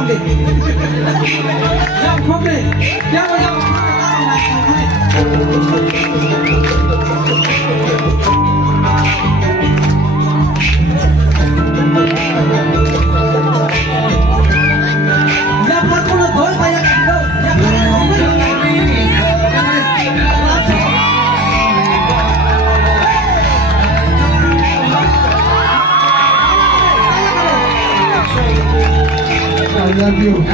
xong đi làm không đi làm I love you.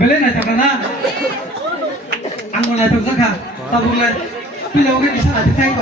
Belen này thật là na, ăn ngon này thật rất hà, tao buông lên, bây giờ cái gì sao lại thế